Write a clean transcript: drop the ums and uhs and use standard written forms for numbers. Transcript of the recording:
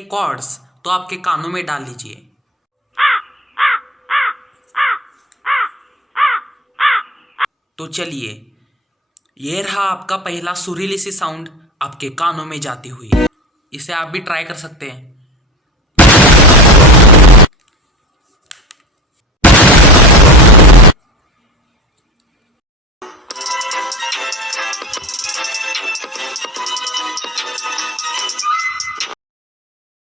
Chords तो आपके कानों में डाल लीजिए। तो चलिए, ये रहा आपका पहला सुरीली सी साउंड आपके कानों में जाती हुई। इसे आप भी ट्राई कर सकते हैं।